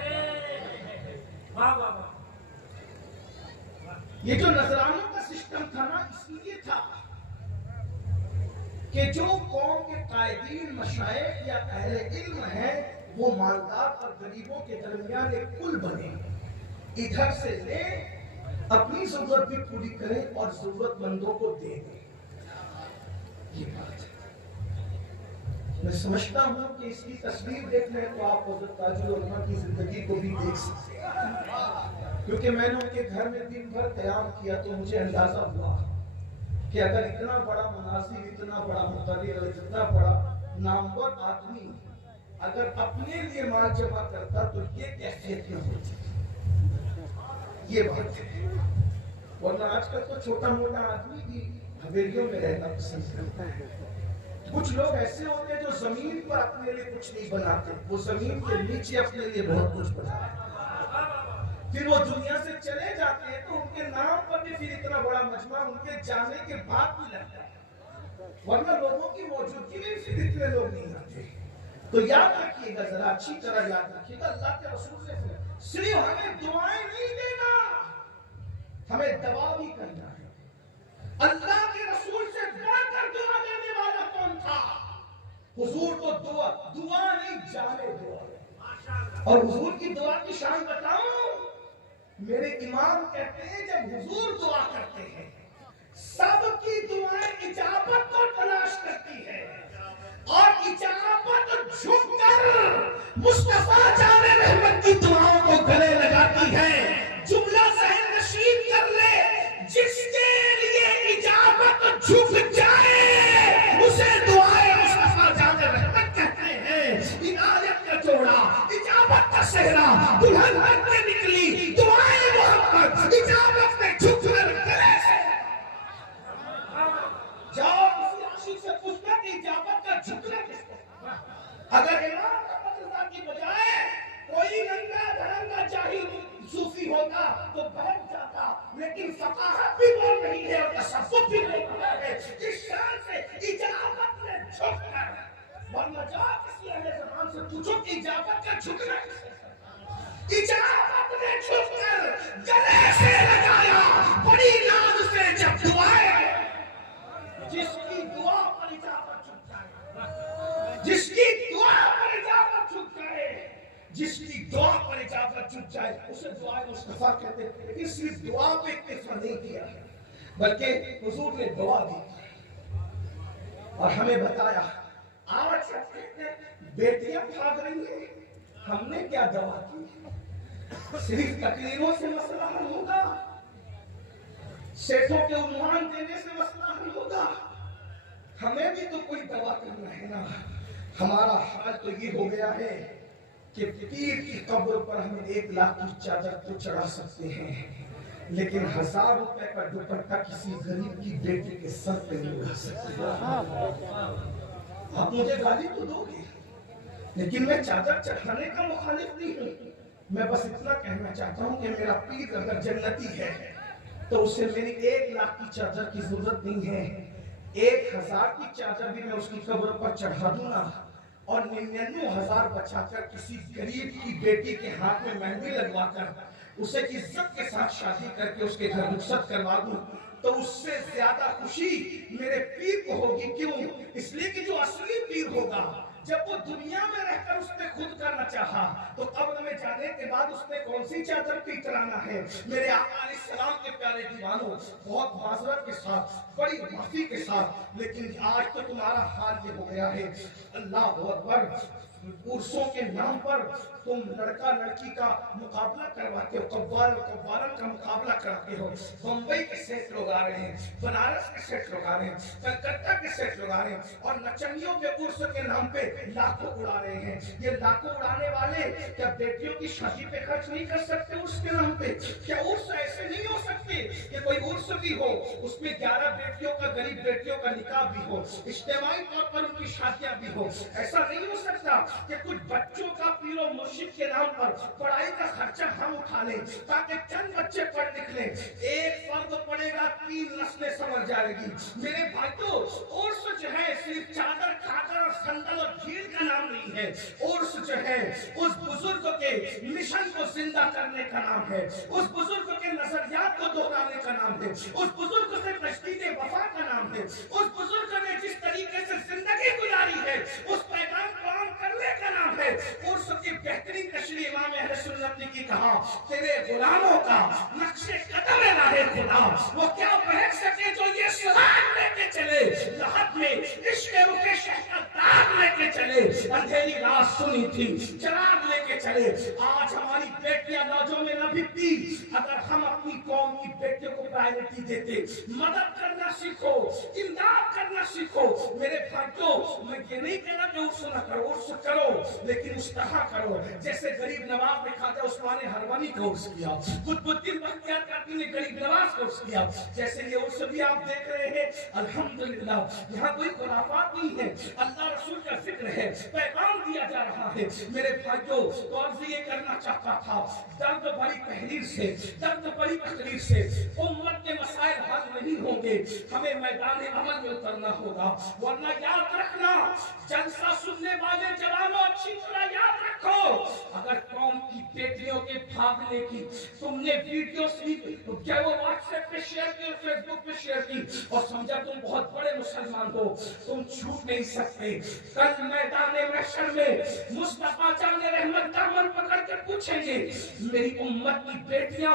یہ جو نذرانوں کا سسٹم تھا نا، اس لیے تھا کہ جو قوم کے قائدین مشائخ یا اہل علم ہیں وہ مالدار اور غریبوں کے درمیان ایک پل بنے، ادھر سے لے اپنی ضرورت بھی پوری کریں اور ضرورت مندوں کو دے دیں۔ یہ بات ہے، میں سمجھتا ہوں کہ اس کی تصویر دیکھ لیں تو آپ حضرت تاج العلماء کی زندگی کو بھی دیکھ سکتے ہیں، کیونکہ میں نے ان کے گھر میں دن بھر قیام کیا تو مجھے اندازہ ہوا کہ اگر اتنا بڑا مناظر، اتنا بڑا مقرر، اتنا بڑا نامور آدمی اگر اپنے لیے مال جمع کرتا تو یہ کیفیت نہ ہوتی۔ یہ بات ہے، ورنہ آج کل تو چھوٹا موٹا آدمی بھی حویلیوں میں رہنا پسند کرتا ہے۔ کچھ لوگ ایسے ہوتے ہیں جو زمین پر اپنے لیے کچھ نہیں بناتے، وہ زمین کے نیچے اپنے لیے بہت کچھ بناتے، پھر وہ دنیا سے چلے جاتے ہیں تو ان کے نام پر بھی پھر اتنا بڑا مجمع ان کے جانے کے بعد بھی لگتا ہے، ورنہ لوگوں کی موجودگی میں پھر اتنے لوگ نہیں آتے۔ تو یاد رکھیے گا، ذرا اچھی طرح یاد رکھیے گا، اللہ کے رسول سے صرف ہمیں دعائیں نہیں دینا، ہمیں دعا بھی کرنا ہے۔ اللہ کے رسول سے بڑھ کر دعا دینے والا کون تھا؟ حضور کو دعا نہیں جامع دعا، اور حضور کی دعا کی شان بتاؤں، میرے امام کہتے ہیں جب حضور دعا کرتے ہیں سب کی دعائیں اجابت کو تلاش کرتی ہے، اور اجابت جھک کر مصطفیٰ جان رحمت کی دعاؤں کو گلے لگاتی ہے۔ جملہ ذہن نشین کر لے، جس کے لیے اجابت جھک جائے اسے دعائیں مصطفیٰ جان رحمت کہتے ہیں۔ عنایت کا جوڑا، اجابت کا صحرا، دلہن بن کے نکلی دعائیں محمد، اجابت میں جھک کر گلے سے جاؤ کسی عاشق سے پوچھنا کہ اجابت کا جھکنا کس کو؟ اگر امام رحمت اللہ کی بجائے کوئی ننگا دھڑنگا جاہل صوفی ہوتا تو بیٹھ جاتا، لیکن فقاہت بھی بول رہی ہے اور تصوف بھی بول رہا ہے، اس شان سے اجابت میں جھک کر، ورنہ جاؤ کسی اہل زمان سے پوچھو کہ اجابت کا جھکنا کس کو؟ اجابت نے جھک کر گلے سے لگایا بڑی ناز سے جب دعائیں، جس کی دعا پر اجابت جھک جائے، جس کی دعا پر اجابت جھک جائے، جس کی دعا پر اجابت جھک جائے اسے دعائے مصطفیٰ کہتے ہیں۔ لیکن صرف دعا پہ اکتفا نہیں کیا، بلکہ حضور نے دعا دی اور ہمیں بتایا۔ آج بیٹیاں بھاگ رہی ہیں، ہم نے کیا دعا کی؟ صرف تقریروں سے مسئلہ حل ہوگا؟ سیٹوں کے عنوان دینے سے مسئلہ حل ہوگا؟ ہمیں بھی تو کوئی دعا کرنا ہے نا۔ ہمارا حال تو یہ ہو گیا ہے کہ پیر کی قبر پر ہم 1 لاکھ کی چادر تو چڑھا سکتے ہیں، لیکن 1000 روپے کا دوپٹہ کسی غریب کی بیٹی کے سر پہ نہیں لگا سکتے۔ آپ مجھے گالی تو دو گے، لیکن میں چادر چڑھانے کا مخالف نہیں ہوں۔ میں بس اتنا کہنا چاہتا ہوں کہ میرا پیر اگر جنتی ہے تو اسے میری 1,00,000 کی چادر کی ضرورت نہیں ہے، 1,000 کی چادر بھی میں اس کی قبر پر چڑھا دوں گا اور 99,000 بچا کر کسی غریب کی بیٹی کے ہاتھ میں مہندی لگوا کر اسے عزت کے ساتھ شادی کر کے اس کے گھر رخصت کروا دوں، تو اس سے زیادہ خوشی میرے پیر کو ہوگی۔ کیوں؟ اس لیے کہ جو اصلی پیر ہوگا، جب وہ دنیا میں رہ کر اس نے خود کرنا چاہا تو قبر میں جانے کے بعد اس نے کون سی چادر پہ اترانا ہے؟ میرے آقا علیہ السلام کے پیارے دیوانوں، بہت معذرت کے ساتھ، بڑی معافی کے ساتھ، لیکن آج تو تمہارا حال یہ ہو گیا ہے، اللہ اکبر، عرسوں کے نام پر تم لڑکا لڑکی کا مقابلہ کرواتے ہو، قوال اور قوالن کا مقابلہ کراتے ہو۔ بمبئی کے سیٹ لوگ آ رہے ہیں، بنارس کے سیٹ لوگ آ رہے ہیں، کلکتہ کے سیٹ لوگ آ رہے ہیں اور نچنیوں کے عرس کے نام پہ لاکھوں اڑا رہے ہیں۔ یہ لاکھوں اڑانے والے کیا بیٹیوں کی شادی پہ خرچ نہیں کر سکتے عرس کے نام پہ؟ کیا عرس ایسے نہیں ہو سکتے کہ کوئی عرس بھی ہو اس میں 11 بیٹیوں کا، غریب بیٹیوں کا نکاح بھی ہو، اجتماعی طور پر ان کی شادیاں بھی ہو؟ ایسا نہیں ہو سکتا کہ کچھ بچوں کا پیر و مرشد کے نام پر پڑھائی کا خرچہ ہم اٹھا لیں تاکہ چند بچے پڑھ لکھ لیں؟ ایک فرد پڑھے گا 3 نسلیں سمجھ جائے گی۔ میرے بھائیوں، عرس جو ہے صرف چادر کھاکر اور صندل اور جھیل کا نام نہیں ہے، عرس جو ہے اس بزرگ کے مشن کو زندہ کرنے کا نام ہے، اس بزرگ کے نظریات کو دہرانے کا نام ہے، اس بزرگ سے تجدید وفا کا نام ہے، اس بزرگ نے جس طریقے سے زندگی گزاری ہے اس پیغام کو عام کرنے کا نام ہے۔ عرس کی بہترین تشریح امام اہل سنت نے کی کہا، تیرے غلاموں کا نقش قدم ہے راہ خدا، وہ کیا بہک سکے جو یہ سراغ لے کے چلے، لحد میں عشق رخ شہ کا داغ لے کے چلے، اندھیری رات سنی تھی چراغ لے کے چلے۔ آج ہماری بیٹیاں لوجوں میں نہ بھگتی، اگر ہم اپنی قوم کی بیٹیوں کو پرائیورٹی دیتے، مدد کرنا سیکھو، امداد کرنا سیکھو۔ میرے بھائیوں، میں یہ نہیں کہنا کہ عرس نہ کرو، عرس کرو لیکن اس طرح کرو جیسے غریب نواز نے خواجہ عثمان حلوانی کا عرس کیا، قطب الدین بختیار کاکی نے غریب نواز کا عرس کیا، جیسے یہ عرس بھی آپ دیکھ رہے ہیں۔ الحمدللہ یہاں کوئی خرافات نہیں ہے، اللہ رسول کا ذکر ہے، پیغام دیا جا رہا ہے۔ میرے بھائیوں، تو عرض یہ کرنا چاہتا تھا، درد بھری تحریر سے، درد بھری تقریر سے امت کے مسائل حل نہیں ہوں گے، ہمیں میدان عمل میں اترنا ہوگا، ورنہ یاد رکھنا، جلسہ سننے والے جوانوں اچھی طرح یاد رکھو، اگر قوم کی بیٹیوں کے بھاگنے کی تم نے ویڈیو کیا وہ واٹس ایپ پہ شیئر کی اور فیس بک پہ شیئر کی اور سمجھا تم بہت بڑے مسلمان ہو، تم چھوٹ نہیں سکتے۔ کل میدان محشر میں مصطفیٰ جان رحمت دامن پکڑ کے پوچھیں گے، میری امت کی بیٹیاں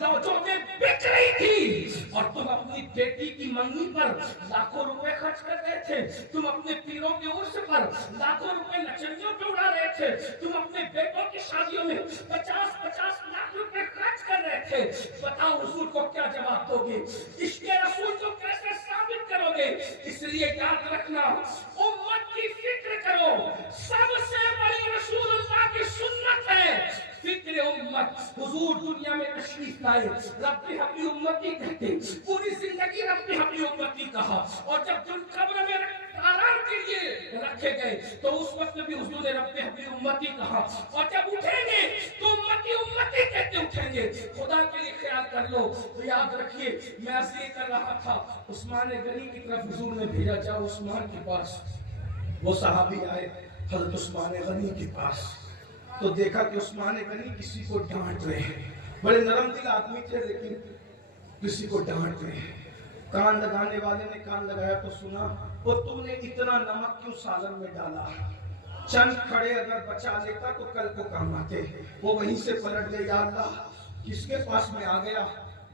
لوجوں میں بک رہی تھی اور تم اپنی بیٹی کی منگنی پر لاکھوں روپے خرچ کر رہے تھے، تم اپنے پیروں کے عرس پر لاکھوں روپے نچنیوں پہ اڑا رہے تھے، تم اپنے بیٹوں کی شادیوں میں 50 لاکھ روپے خرچ کر رہے تھے، بتاؤ حضور کو کیا جواب دو گے؟ عشق رسول کو کیسے ثابت کرو گے؟ اس لیے یاد رکھنا، امت کی فکر کرو، سب سے بڑی رسول اللہ کی سنت ہے فکر امت۔ حضور دنیا میں تشریف لائے، رب حبلی امتی کہتے، پوری زندگی رب حبلی امتی کہا، اور جب دل قبر میں آرام کے لیے رکھے گئے تو اس وقت بھی حضور نے رب حبلی امتی کہا، اور جب اٹھیں گے تو امتی امتی کہتے اٹھیں گے۔ خدا کے لیے خیال کر لو۔ تو یاد رکھیے، میں عرض یہ کر رہا تھا، عثمان غنی کی طرف حضور نے بھیجا، جاؤ عثمان کے پاس۔ وہ صحابی آئے حضرت عثمان غنی کے پاس، تو دیکھا کہ عثمان غنی کسی کو ڈانٹ رہے ہیں، بڑے نرم دل آدمی تھے لیکن کسی کو ڈانٹ رہے ہیں۔ کان لگانے والے نے کان لگایا تو سنا، وہ تم نے اتنا نمک کیوں سالن میں ڈالا؟ چند کھڑے اگر بچا لیتا تو کل کو کام آتے۔ وہ وہیں سے پلٹ گئے، یا اللہ کس کے پاس میں آ گیا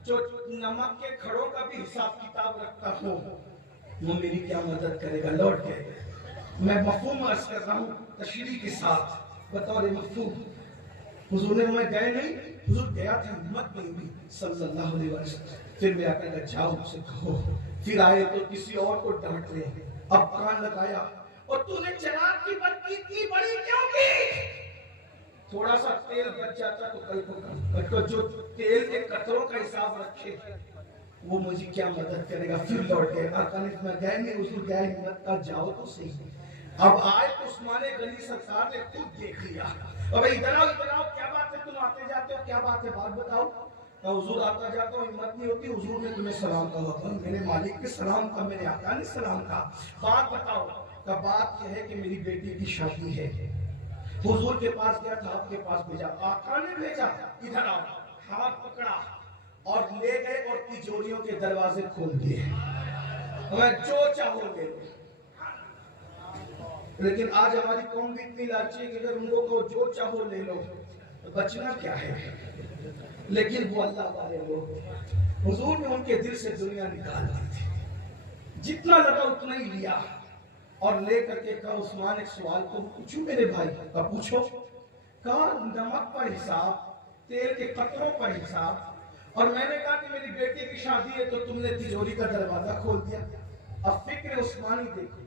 جو نمک کے کھڑوں کا بھی حساب کتاب رکھتا ہو، وہ میری کیا مدد کرے گا؟ لوٹ گئے۔ میں مفہوم عرض کر رہا ہوں تشریح کے ساتھ، بطور مفہوم۔ حضور نے میں گئے نہیں، حضور گیا تھا، ہمت نہیں ہوئی صلی اللہ علیہ وسلم۔ پھر میں آ کر جاؤ ان سے کہو، پھر آئے تو کسی اور کو ڈانٹ رہے ہیں، اب کان لگایا، اور تو نے چراغ کی بتی اتنی بڑی کیوں کی؟ تھوڑا سا تیل بچ جاتا تو کل کو جو تیل کے قطروں کا حساب رکھے وہ مجھے کیا مدد کرے گا؟ پھر لوٹ گئے۔ آقا نے میں گئے نہیں، حضور گئے ہمت کا، جاؤ تو صحیح۔ اب آئے تو عثمان غنی سرکار نے خود دیکھ لیا، اب ادھر آؤ کیا بات ہے، تم آتے جاتے ہو، کیا بات ہے بات بتاؤ۔ تو حضور آتا جاتا ہوں ہمت نہیں ہوتی، حضور نے تمہیں سلام کہا تھا، میرے مالک کے سلام کا، میرے آقا نے سلام کہا، بات بتاؤ؟ کہ بات یہ ہے کہ میری بیٹی کی شادی ہے۔ حضور کے پاس گیا تھا، آپ کے پاس بھیجا، آقا نے بھیجا، ادھر آؤ، ہاتھ پکڑا اور لے گئے اور تجوریوں کے دروازے کھول دیے، میں جو چاہو لے لو۔ لیکن آج ہماری قوم بھی اتنی لالچی ہے کہ اگر ان کو جو چاہو لے لو تو بچنا کیا ہے؟ لیکن وہ اللہ والے لوگ، حضور نے ان کے دل سے دنیا نکال دی تھی، جتنا لگا اتنا ہی لیا اور لے کر کے کہا عثمان ایک سوال کو پوچھوں میرے بھائی؟ کہا پوچھو۔ کہا نمک پر حساب، تیل کے قطروں پر حساب، اور میں نے کہا کہ میری بیٹی کی شادی ہے تو تم نے تجوری کا دروازہ کھول دیا۔ اب فکر عثمانی دیکھو،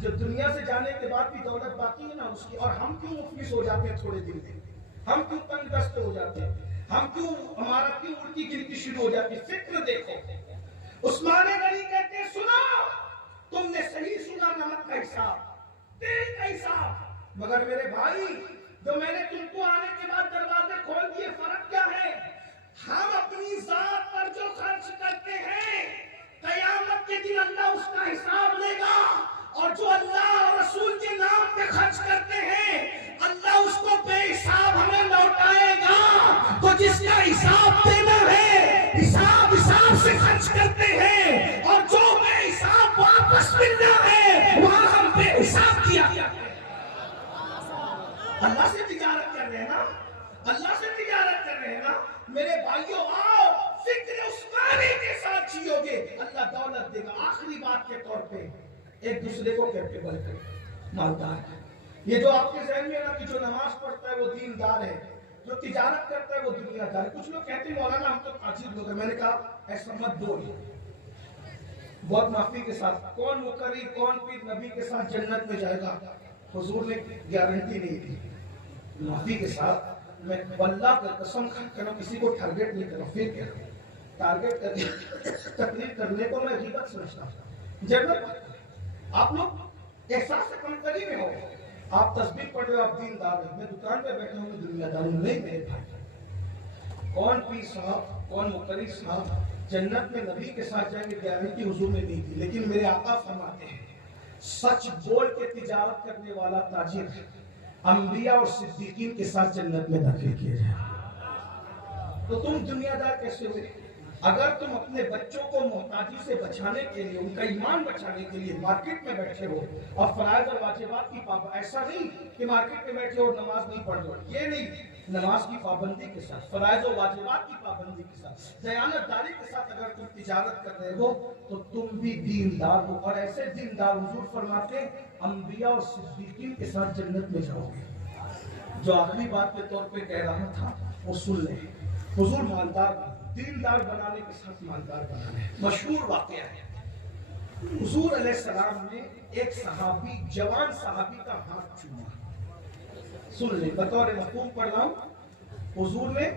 جو دنیا سے جانے کے بعد بھی دولت باقی ہے نا اس کی، اور ہم کیوں مفلس ہو جاتے ہیں تھوڑے دن میں، ہم کیوں تنگ دست ہو جاتے ہیں، ہم کیوں، ہمارا کیوں الٹی گنتی شروع ہو جاتی ہے؟ فکر دیکھو، عثمان غنی کہتے ہیں سنا، تم نے صحیح سنا، نمک کا حساب، تیل کا حساب، مگر میرے بھائی جو میں نے تم کو آنے کے بعد دروازے کھول دیے، فرق کیا ہے؟ ہم اپنی ذات پر جو خرچ کرتے ہیں قیامت کے دن اللہ اس کا حساب لے گا، اور جو اللہ اور رسول کے نام پہ خرچ کرتے ہیں اللہ اس کو بے حساب ہمیں لوٹائے گا۔ تو جس کا حساب دینا ہے حساب سے خرچ کرتے ہیں، اور جو بے حساب واپس ملنا ہے وہاں ہم بے حساب کیا۔ اللہ سے تجارت کر رہے ہیں نا، اللہ سے تجارت کر رہے ہیں نا میرے بھائیوں، آؤ فکر عثمانی کے ساتھ جیو گے، اللہ دولت دے گا۔ آخری بات کے طور پہ ایک دوسرے کو کیپیبل کریں، مالدار۔ یہ جو آپ کے ذہن میں ہے نا کہ جو نماز پڑھتا ہے وہ دیندار ہے، جو تجارت کرتا ہے وہ دنیا دار ہے۔ کچھ لوگ کہتے ہیں مولانا ہم تو تاجر لوگ ہیں، میں نے کہا ایسا مت بول، بہت معافی کے ساتھ، کون مقرری کون پیر نبی کے ساتھ جنت میں جائے گا؟ حضور نے گارنٹی نہیں دی۔ معافی کے ساتھ میں اللہ کا قسم کھا کر کسی کو ٹارگٹ نہیں کروں، پھر کیا ٹارگٹ کرنے تقریر کرنے کو میں غیبت سمجھتا ہوں۔ جنت آپ لوگ احساس کمتری میں ہو، آپ تسبیح پڑھ رہے ہو، آپ دیندار ہیں، میں دکان پہ بیٹھا ہوں دنیا دار ہوں، نہیں میرے بھائی۔ کون پیر صاحب کون مقرری صاحب جنت میں نبی کے ساتھ جائیں گے گارنٹی حضور نے نہیں دی، لیکن میرے آقا فرماتے ہیں سچ بول کے تجارت کرنے والا تاجر انبیاء اور صدیقین کے ساتھ جنت میں داخل کیا جائے۔ تو تم دنیا دار کیسے ہوئے؟ اگر تم اپنے بچوں کو محتاجی سے بچانے کے لیے، ان کا ایمان بچانے کے لیے مارکیٹ میں بیٹھے ہو اور فرائض اور واجبات کی پابندی، ایسا نہیں کہ مارکیٹ میں بیٹھے ہو نماز نہیں پڑھ دو، یہ نہیں، نماز کی پابندی کے ساتھ، فرائض و واجبات کی پابندی کے ساتھ، دیانت داری کے ساتھ اگر تم تجارت کر رہے ہو تو تم بھی دیندار ہو، اور ایسے دیندار حضور فرماتے ہیں انبیاء اور صدیقین کے ساتھ جنت میں جاؤ گے۔ جو آخری بات کے طور پہ کہہ رہا تھا وہ سن لیں، حضور مالدار دیندار بنانے کے ساتھ مالدار بنانے، مشہور واقعہ ہے۔ حضور علیہ السلام نے ایک صحابی، جوان صحابی کا ہاتھ چوما، سن لیں بطور مفہوم پڑھ رہا ہوں۔ حضور نے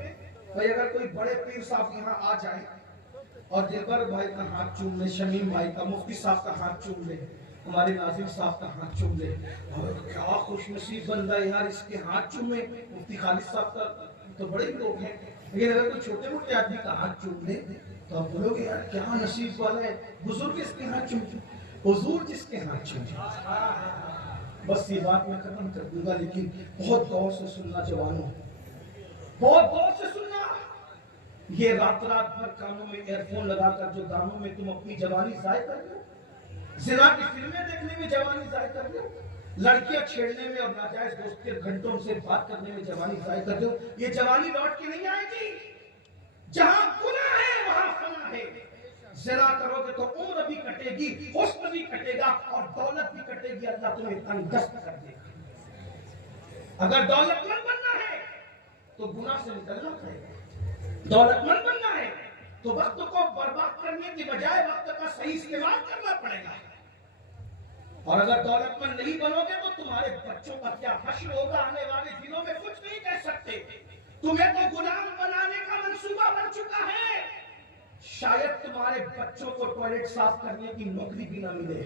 بھائی اگر کوئی بڑے پیر صاحب یہاں آ جائیں اور دلبر بھائی کا ہاتھ چوم لے، شمیم بھائی کا، مفتی صاحب کا ہاتھ چوم لے، ہمارے ناظم صاحب کا ہاتھ چوم لے، اور کیا خوش نصیب بندہ یار اس کے ہاتھ چومے، مفتی خالد صاحب کا تو بڑے لوگ ہیں، لیکن اگر کوئی چھوٹے موٹے آدمی کا ہاتھ چوم لے تو آپ بولو گے یار کیا نصیب والا ہے، بزرگ اس کے ہاتھ چوم، حضور جس کے ہاتھ چوم۔ بس یہ بات میں ختم کر دوں گا، لیکن بہت غور سے سننا جوانوں، بہت غور سے سننا۔ یہ رات بھر کانوں میں ایئر فون لگا کر جو دانوں میں تم اپنی جوانی ضائع کر رہے ہو، زنا کی فلمیں دیکھنے میں جوانی ضائع کر رہے ہو، لڑکیاں چھیڑنے میں اور ناجائز دوست کے گھنٹوں سے بات کرنے میں جوانی ضائع کر رہے ہو، یہ جوانی لوٹ کے نہیں آئے گی۔ جہاں گناہ ہے وہاں فنا ہے۔ زنا کرو گے تو عمر بھی کٹے گی، حسن بھی کٹے گا، اور دولت بھی کٹے گی، اللہ تمہیں تنگ دست کر دے گا۔ اگر دولت مند بننا ہے تو گناہ سے نکلنا پڑے گا، دولت مند بننا ہے تو وقت کو برباد کرنے کی بجائے وقت کا صحیح استعمال کرنا پڑے گا، اور اگر دولت مند نہیں بنو گے تو تمہارے بچوں کا کیا حشر ہوگا آنے والے دنوں میں کچھ نہیں کہہ سکتے۔ تمہیں تو غلام بنانے کا منصوبہ بن چکا ہے، شاید تمہارے بچوں کو ٹوائلٹ صاف کرنے کی نوکری بھی نہ ملے،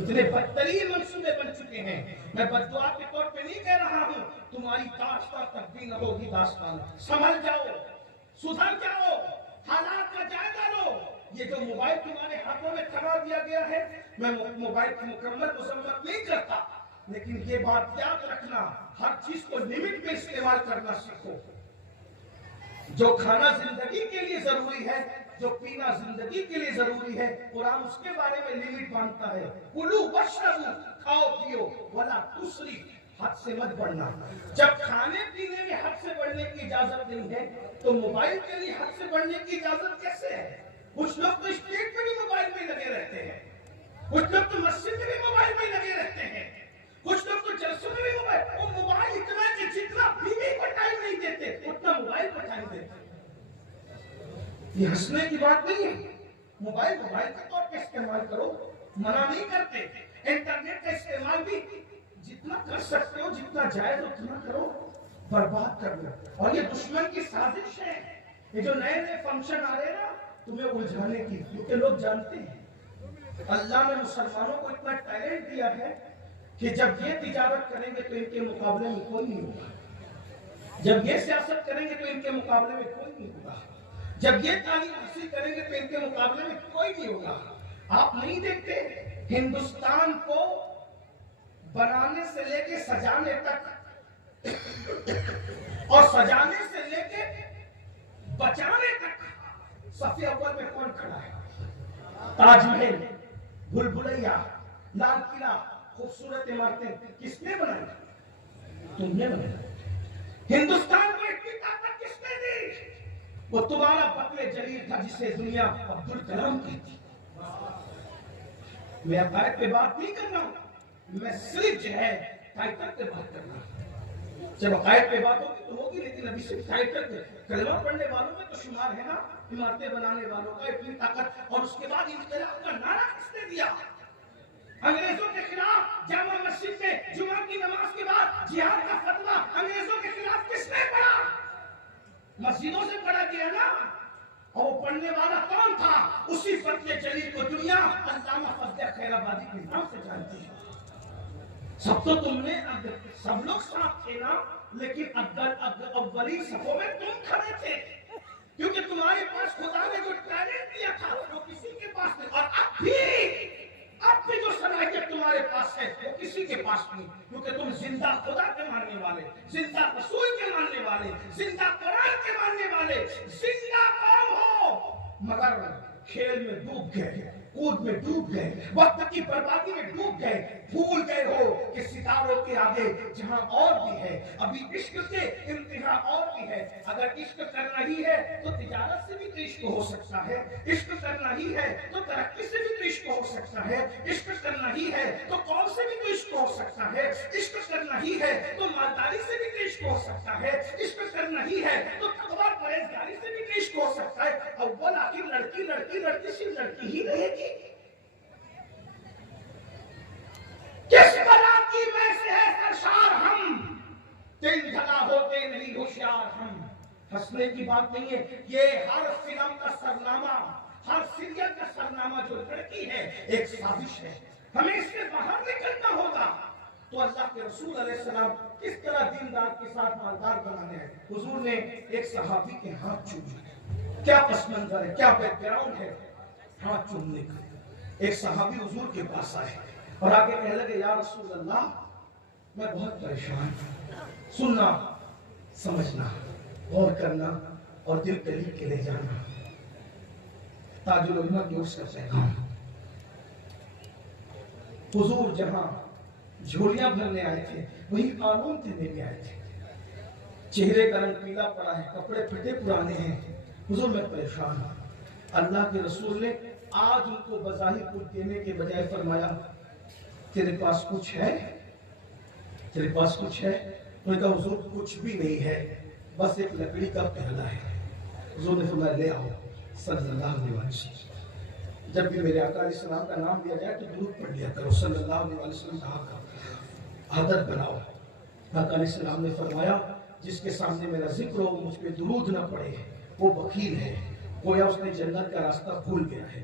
اتنے بدترین منصوبے بن چکے ہیں۔ میں بددعا کے طور پہ نہیں کہہ رہا ہوں، تمہاری داستان تبدیل نہ ہوگی، داستان سنبھل جاؤ، سدھر جاؤ، یہ جو موبائل تمہارے ہاتھوں میں تھما دیا گیا ہے، میں موبائل کی مکمل مذمت نہیں کرتا، لیکن یہ بات یاد رکھنا، ہر چیز کو لمٹ میں استعمال کرنا سیکھو۔ جو کھانا زندگی کے لیے ضروری ہے، جو پینا زندگی کے لیے ضروری ہے، قرآن اس کے بارے میں لمٹ مانتا ہے۔ کلو واشربوا، کھاؤ پیو، ولا تسرف، حد سے مت بڑھنا۔ جب کھانے پینے میں حد سے بڑھنے کی اجازت نہیں ہے تو موبائل کے لیے حد سے بڑھنے کی اجازت کیسے ہے؟ کچھ لوگ تو اسٹیج پہ بھی موبائل میں لگے رہتے ہیں، کچھ لوگ تو مسجد میں بھی موبائل میں لگے رہتے ہیں، کچھ لوگ تو جلسوں میں بھی موبائل، اور موبائل اتنا کہ جتنا بیوی کو ٹائم نہیں دیتے اتنا موبائل کو ٹائم دیتے۔ یہ ہنسنے کی بات نہیں ہے، موبائل کے طور پہ استعمال کرو، منع نہیں کرتے، انٹرنیٹ کا استعمال بھی جتنا کر سکتے ہو، جتنا جائز اتنا کرو، برباد کر لو۔ اور یہ دشمن کی سازش ہے، یہ جو نئے فنکشن آ رہے ہیں نا تمہیں الجھانے کی، کیونکہ لوگ جانتے ہیں اللہ نے مسلمانوں کو اتنا ٹیلنٹ دیا ہے کہ جب یہ تجارت کریں گے تو ان کے مقابلے میں کوئی نہیں ہوگا، جب یہ سیاست کریں گے تو ان کے مقابلے میں کوئی نہیں ہوگا، جب یہ تعلیم حاصل کریں گے تو ان کے مقابلے میں کوئی نہیں ہوگا۔ آپ نہیں دیکھتے ہندوستان کو بنانے سے لے کے سجانے تک اور سجانے سے لے کے بچانے تک صف اول میں کون کھڑا ہے؟ تاج محل، بھول بھلیا، لال قلعہ، خوبصورت عمارتیں کس نے بنائی؟ تم نے بنائی۔ ہندوستان کو اتنی طاقت کس نے دی؟ وہ تمہارا بطل جلیل تھا جسے دنیا عبدالکلام کہتی۔ میں عقائد پہ بات نہیں کر رہا ہوں، میں صرف جو ہے ٹائٹل پہ بات کر رہا ہوں۔ جب عقائد پہ بات ہوگی تو ہوگی، لیکن ابھی صرف ٹائٹل پہ کلمہ پڑھنے والوں میں تو شمار ہے نا، عمارتیں بنانے والوں کا اتنی طاقت۔ اور اس کے بعد انقلاب کا نعرہ کس نے دیا؟ انگریزوں کے خلاف جامع مسجد میں جمعہ کی نماز کے بعد جہاد کا فتویٰ انگریزوں کے خلاف کس نے پڑھا؟ مسجدوں سے پڑھا گیا نا، اور وہ پڑھنے والا کون تھا؟ اسی فتح جلیل کو دنیا علامہ فضل خیر آبادی کے نام سے جانتی ہے۔ سب تو تم نے، سب لوگ ساتھ تھے نا، لیکن اولی صفوں میں تم کھڑے تھے، کیونکہ تمہارے پاس خدا نے جو ٹیلنٹ دیا تھا وہ کسی کے پاس نہیں، اور اب بھی جو صلاحیت تمہارے پاس ہے وہ کسی کے پاس نہیں، کیونکہ تم زندہ خدا کے ماننے والے، زندہ رسول کے ماننے والے، زندہ قرآن کے ماننے والے، زندہ قوم ہو، مگر کھیل میں ڈوب گئے، کود میں ڈوب گئے، وقت کی بربادی میں ڈوب گئے، بھول گئے ہو کہ ستاروں کے آگے جہاں اور بھی ہے، ابھی عشق سے انتہا اور بھی ہے۔ اگر عشق کرنا ہی ہے تو تجارت سے بھی تو عشق ہو سکتا ہے، عشق کرنا ہی ہے تو ترقی سے بھی تو عشق ہو سکتا ہے، عشق کرنا ہی ہے تو قوم سے بھی تو عشق ہو سکتا ہے، عشق کرنا ہی ہے تو مالداری سے بھی تو عشق ہو سکتا ہے، عشق کرنا ہی ہے تو تقویٰ پرہیزگاری سے بھی تو عشق ہو سکتا ہے۔ اول آخر لڑکی صرف لڑکی ہی رہے گی؟ کس بلا کی میں سے ہے سرشار ہم، دل جلا ہوتے نہیں ہوشیار ہم۔ ہنسنے کی بات نہیں ہے، یہ ہر فلم کا سرنامہ، ہر سیریل کا سرنامہ جو لڑکی ہے ایک سازش ہے، ہمیں اس سے باہر نکلنا ہوگا۔ تو اللہ کے رسول علیہ السلام کس طرح دیندار کے ساتھ مالدار بنانے ہیں؟ حضور نے ایک صحابی کے ہاتھ چومے، کیا پس منظر ہے، کیا بیک گراؤنڈ ہے ہاتھ چومنے کا۔ ایک صحابی حضور کے پاس آئے اور آگے کہنے لگے، یا رسول اللہ میں بہت پریشان ہوں، سننا، سمجھنا، غور کرنا اور دل تلیب کے لے جانا۔ تاج العلماء کی اس کا پیغام۔ حضور جہاں جھولیاں بھرنے آئے تھے وہی قانون دینے میں آئے تھے۔ چہرے کا رنگ پیلا پڑا ہے، کپڑے پھٹے پرانے ہیں، حضور میں پریشان ہوں۔ اللہ کے رسول نے آج ان کو بظاہر کچھ دینے کے بجائے فرمایا، تیرے پاس کچھ ہے؟ تیرے پاس کچھ ہے؟ انہوں نے کہا حضور کچھ بھی نہیں ہے، بس ایک لکڑی کا پیالہ ہے۔ حضور نے فرمایا لے آؤ صلی اللہ علیہ وسلم۔ جب بھی میرے آقا علیہ السلام کا نام لیا جائے تو درود پڑھ لیا کرو، صلی اللہ علیہ وسلم کا عادت بناؤ۔ آقا علیہ السلام نے فرمایا جس کے سامنے میرا ذکر ہو مجھ پہ درود نہ پڑے وہ بخیل ہے، گویا اس نے جنت کا راستہ بھول گیا ہے۔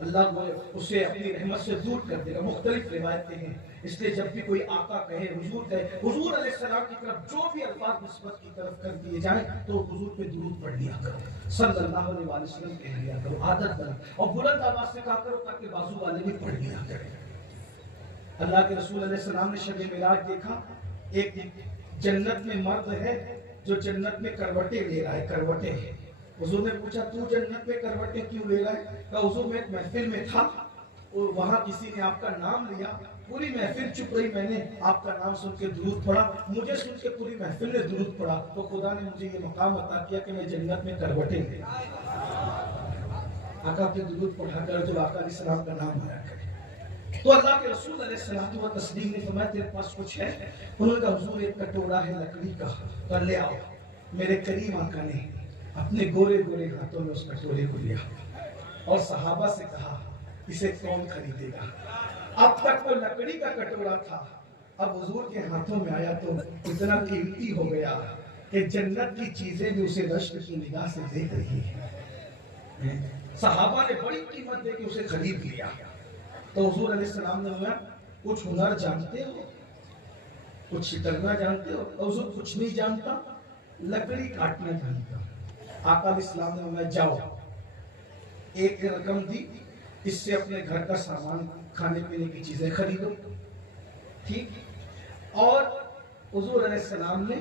اللہ وہ اسے اپنی رحمت سے دور کر دے گا. مختلف روایتیں ہیں. اس لیے جب بھی کوئی آقا کہے حضور کہے، حضور علیہ السلام کی طرف جو بھی الفاظ نسبت کی طرف کر دیے جائیں تو حضور پہ درود پڑھ لیا کرو، صلی اللہ علیہ وسلم کہہ لیا کرو، عادت بنا، اور بلند آواز سے کہا کرو تاکہ بازو والے بھی پڑھ لیا کریں. اللہ کے رسول علیہ السلام نے شب معراج دیکھا، ایک جنت میں مرد ہے جو جنت میں کروٹیں لے رہا ہے، کروٹیں. حضور نے پوچھا تو جنت میں کروٹیں کیوں لے رہا ہے؟ کہا حضور میں ایک محفل میں تھا اور وہاں کسی نے آپ کا نام لیا، پوری محفل چپ رہی، میں نے آپ کا نام سن کے درود پڑھا، مجھے سن کے پوری محفل نے درود پڑھا، تو خدا نے مجھے یہ مقام عطا کیا کہ میں جنت میں کروٹیں لے. آقا کے درود پڑھا کر جو آقا علیہ السلام کا نام آیا کرے. تو اللہ کے رسول علیہ السلام و تسلیم نے فرمایا تیرے پاس کچھ ہے؟ انہوں نے کہا حضور ایک کٹورا ہے لکڑی کا، تو لے آؤ. میرے کریم آقا نے اپنے گورے گورے ہاتھوں میں اس کٹورے کو لیا اور صحابہ سے کہا اسے کون خریدے گا؟ اب تک وہ لکڑی کا کٹورا تھا، اب حضور کے ہاتھوں میں آیا تو اتنا قیمتی ہو گیا کہ جنت کی چیزیں بھی اسے رشک کی نگاہ سے دیکھ رہی ہیں. صحابہ نے بڑی قیمت دے کے اسے خرید لیا. تو حضور علیہ السلام نے کہا کچھ ہنر جانتے ہو، کچھ کرنا جانتے ہو؟ اور حضور کچھ نہیں جانتا، لکڑی کاٹنا جانتا. آقا علیہ السلام نے کہا جاؤ، ایک رقم دی، اس سے اپنے گھر کا سامان کھانے پینے کی چیزیں خریدو. ٹھیک. اور حضور علیہ السلام نے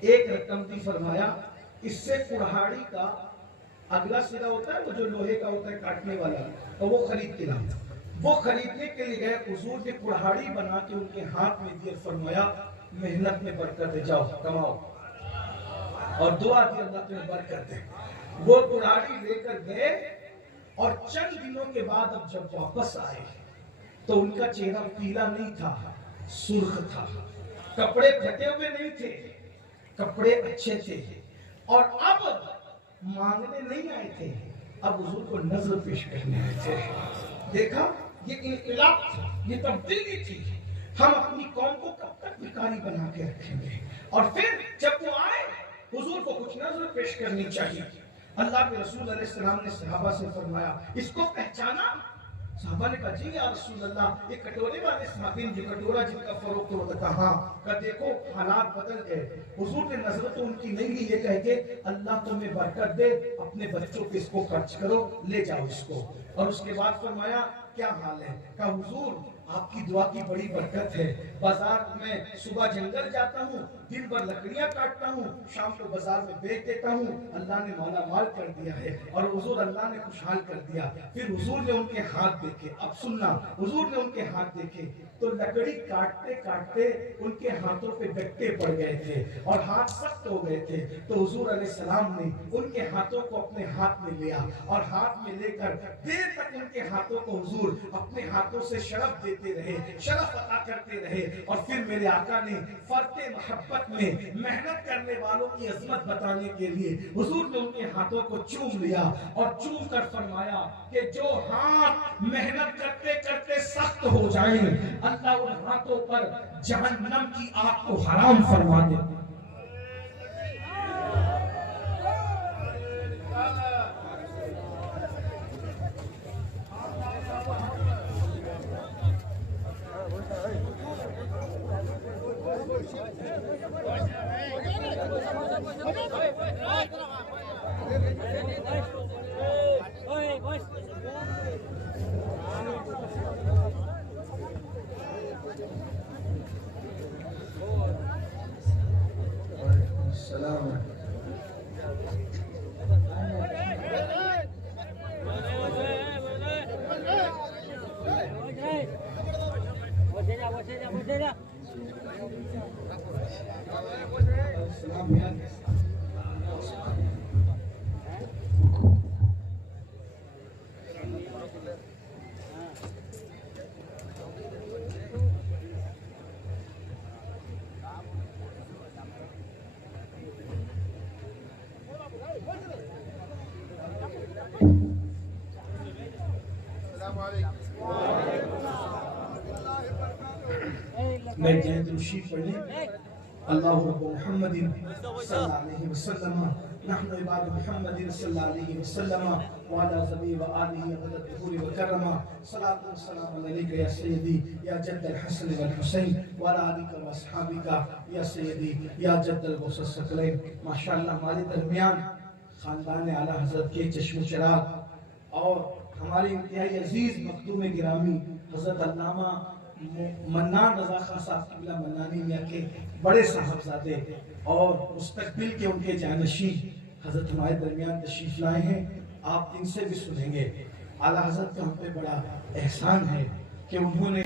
ایک رقم دی، فرمایا اس سے کڑہاڑی کا اگلا سرا ہوتا ہے وہ جو لوہے کا ہوتا ہے کاٹنے والا، اور وہ خرید کے لاؤ. وہ خریدنے کے لیے گئے، حضور نے کڑہاڑی بنا کے ان کے ہاتھ میں دی، فرمایا محنت میں برکت ہے، جاؤ کماؤ اور دعا دی اللہ تمہیں برکت ہے. وہ کڑہاڑی لے کر گئے اور چند دنوں کے بعد اب جب واپس آئے تو ان کا چہرہ پیلا نہیں تھا، سرخ تھا. کپڑے پھٹے ہوئے نہیں تھے، کپڑے اچھے تھے. اور اب مانگنے نہیں آئے تھے، اب حضور کو نظر پیش کرنے آئے تھے. دیکھا یہ انقلاب تھا، یہ تبدیلی تھی. ہم اپنی قوم کو کب تک بھکاری بنا کے رکھیں گے؟ اور پھر جب وہ آئے حضور کو کچھ نظر پیش کرنی چاہیے. اللہ کے رسول علیہ السلام نے صحابہ سے فرمایا اس کو پہچانا؟ صحابہ نے کہا جی یا رسول اللہ. یہ کٹورے والے صحابین جو کٹورا جن کا فروخت ہوتا تھا، ہاں. کہ دیکھو حالات بدل گئے. حضور نے نظر تو ان کی نہیں لی، یہ کہہ کے اللہ تمہیں برکت دے، اپنے بچوں پہ اس کو خرچ کرو، لے جاؤ اس کو. اور اس کے بعد فرمایا کیا حال ہے؟ کہا حضور آپ کی دعا کی بڑی برکت ہے. بازار میں صبح جنگل جاتا ہوں، دن بھر لکڑیاں کاٹتا ہوں، شام کو بازار میں بیچ دیتا ہوں، اللہ نے مالا مال کر دیا ہے. اور حضور اللہ نے خوشحال کر دیا. پھر حضور نے ان کے ہاتھ دیکھے. اب سننا، حضور نے ان کے ہاتھ دیکھے تو لکڑی کاٹتے کاٹتے ان کے ہاتھوں پہ گٹے پڑ گئے تھے اور ہاتھ سخت ہو گئے تھے. تو حضور علیہ السلام نے ان کے ہاتھوں کو اپنے ہاتھ میں لیا اور ہاتھ میں لے کر دیر تک ان کے ہاتھوں کو حضور اپنے ہاتھوں سے شرف دیتے رہے، شرف عطا کرتے رہے. اور پھر میرے آقا نے فرط محبت میں محنت کرنے والوں کی عظمت بتانے کے لیے حضور نے ان کے ہاتھوں کو چوم لیا اور چوم کر فرمایا کہ جو ہاتھ محنت کرتے کرتے سخت ہو جائیں اللہ ان ہاتھوں پر جہنم کی آگ کو حرام فرما دے. السلام میں جہد رشید پڑھیں اللہ رب محمد صلی اللہ علیہ وسلم نحن عباد محمد صلی اللہ علیہ وسلم وعلی ذبی و آلہ غدت ظہور و کرما صلاۃ و سلام علیک یا سیدی یا جد الحسن والحسین وعلی آلک و اصحابک یا سیدی یا جد الغوث الثقلین۔ ماشاءاللہ ہمارے درمیان خاندان اعلیٰ حضرت کے چشم و چراغ اور ہمارے انتہائی عزیز مخدوم گرامی حضرت علامہ منان رضا خان صاحب قبلہ منانی میاں کے بڑے صاحبزادے اور مستقبل کے ان کے جانشین حضرت ہمارے درمیان تشریف لائے ہیں۔ آپ ان سے بھی سنیں گے۔ اعلیٰ حضرت کا ہم پہ بڑا احسان ہے کہ انہوں نے